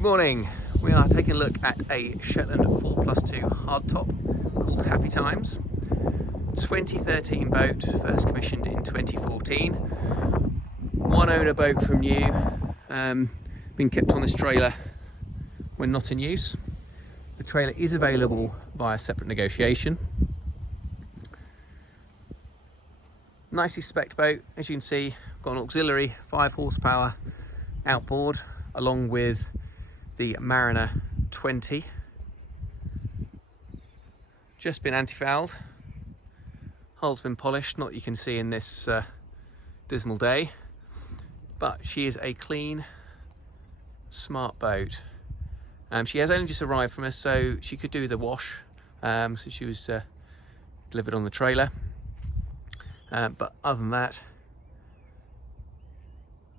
Good morning. We are taking a look at a Shetland 4+2 hardtop called Happy Times. 2013 boat, first commissioned in 2014. One owner boat from new, been kept on this trailer when not in use. The trailer is available via separate negotiation. Nicely spec'd boat, as you can see, got an auxiliary 5 horsepower outboard along with the Mariner 20. Just been anti-fouled, hull's been polished, not that you can see in this dismal day, but she is a clean, smart boat. She has only just arrived from us, so she could do the wash, so she was delivered on the trailer, but other than that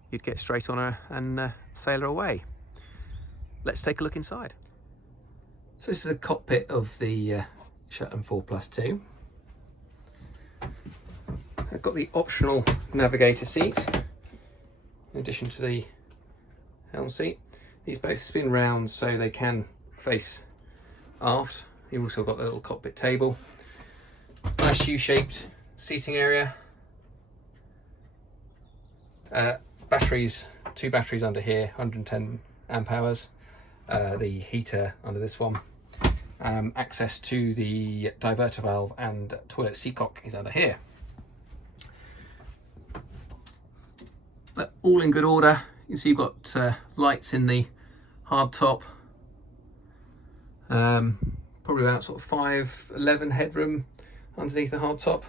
you'd get straight on her and sail her away. Let's take a look inside. So this is the cockpit of the Shetland 4+2. I've got the optional navigator seat in addition to the helm seat. These both spin round so they can face aft. You've also got the little cockpit table. Nice U-shaped seating area. Batteries, 2 batteries under here, 110 amp hours. The heater under this one. Access to the diverter valve and toilet seacock is under here. But all in good order. You can see you've got lights in the hard top. Probably about sort of 5'11" headroom underneath the hard top.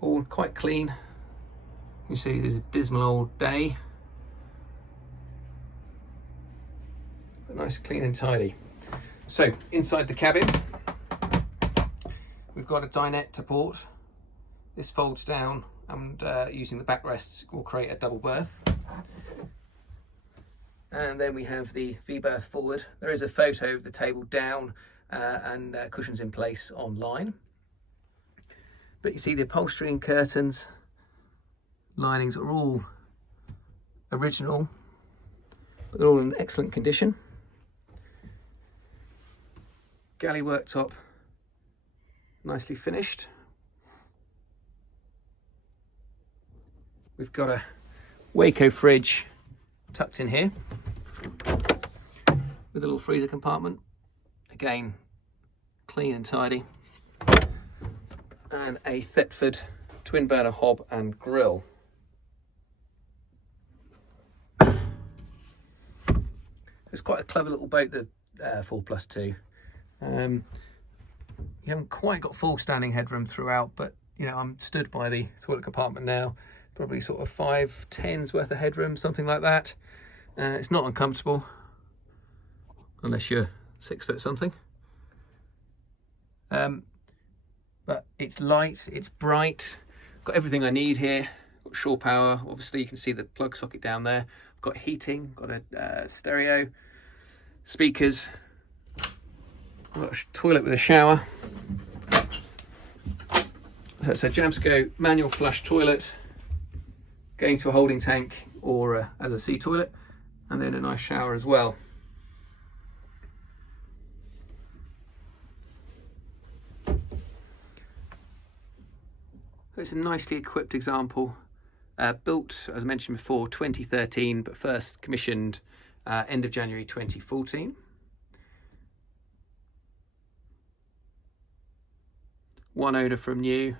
All quite clean. You see there's a dismal old day, but nice, clean and tidy. So inside the cabin, we've got a dinette to port. This folds down and using the backrests will create a double berth. And then we have the V-berth forward. There is a photo of the table down and cushions in place online. But you see the upholstery and curtains, linings are all original, but they're all in excellent condition. Galley worktop, nicely finished. We've got a Waco fridge tucked in here with a little freezer compartment. Again, clean and tidy. And a Thetford twin burner hob and grill. It's quite a clever little boat, the 4+2. You haven't quite got full standing headroom throughout, but you know, I'm stood by the toilet compartment now, probably sort of 5'10" worth of headroom, something like that. It's not uncomfortable unless you're 6 foot something, but it's light, it's bright, got everything I need here. Got shore power, obviously you can see the plug socket down there. I've got heating, got a stereo, speakers. I've got a toilet with a shower. So it's a Jamsco manual flush toilet, going to a holding tank or as a sea toilet, and then a nice shower as well. So it's a nicely equipped example, built, as I mentioned before, 2013, but first commissioned end of January 2014. One owner from new.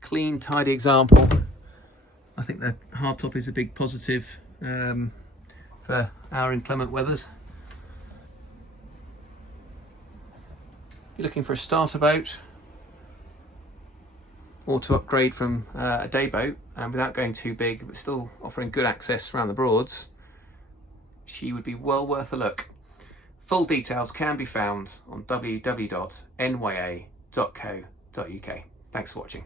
Clean, tidy example. I think the hardtop is a big positive for our inclement weathers. You're looking for a starter boat or to upgrade from a day boat and without going too big but still offering good access around the Broads, she would be well worth a look. Full details can be found on www.nya.co.uk. Thanks for watching.